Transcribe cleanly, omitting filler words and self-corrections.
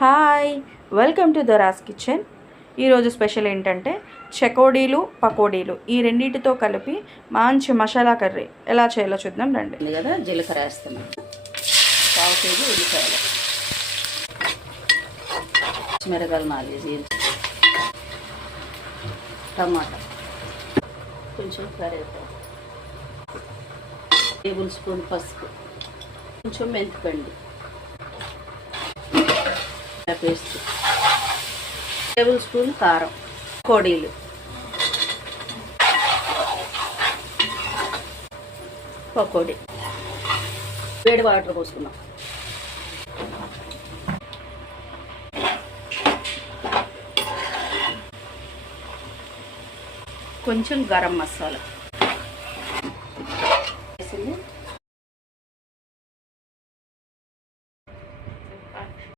Hi, welcome to Dora's kitchen. ఈరోజు special ఏంటంటే చెకోడీలు పకోడీలు, ఈ రెండింటితో కలిపి మంచి మసాలా కర్రీ ఎలా చేయాలో చూద్దాం రండి. కదా జీలకర్ర వేస్తున్నాం, 1/2 కేజీ ఉల్లిపాయలు, పచ్చిమిరకాయలు 4, టమాటా, కొంచెం కరివేపాకు, టేబుల్ స్పూన్ పసుపు, కొంచెం మెంతిపండు పేస్ట్, టేబుల్ స్పూన్ కారం, కోడీలు, పకోడీ, వేడి వాటర్ పోసుకున్నాం, కొంచెం గరం మసాలా,